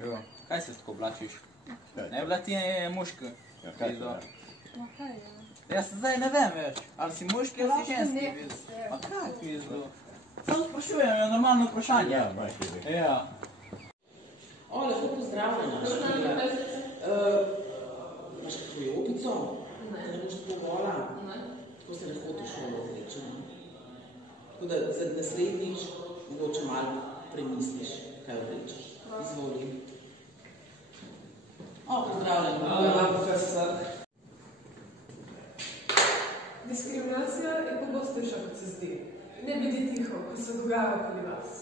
Jo, kaj se tako oblačiš? Ne, bila ti je muška. Ja, kaj to je? Ma kaj je? Jaz zdaj ne vem več, ali si muški ali si ženski. Ma kaj pizdo? Samo sprašujem, je normalno vprašanje. Ja, majke bi. Ja. O, lepo pozdravljena, Špila. Imaš kakvo jogico? Ne. Ne boš tako gola? Ne. Tako se lahko ti šolo vleče. Tako da za naslednjič mogoče malo premisliš, kaj vlečeš. Izvoli. O, pozdravljena. Hvala, profesor. Diskriminacija je pogostejša, kot se zdi. Ne biti tiho, ko se dogaja okoli vas.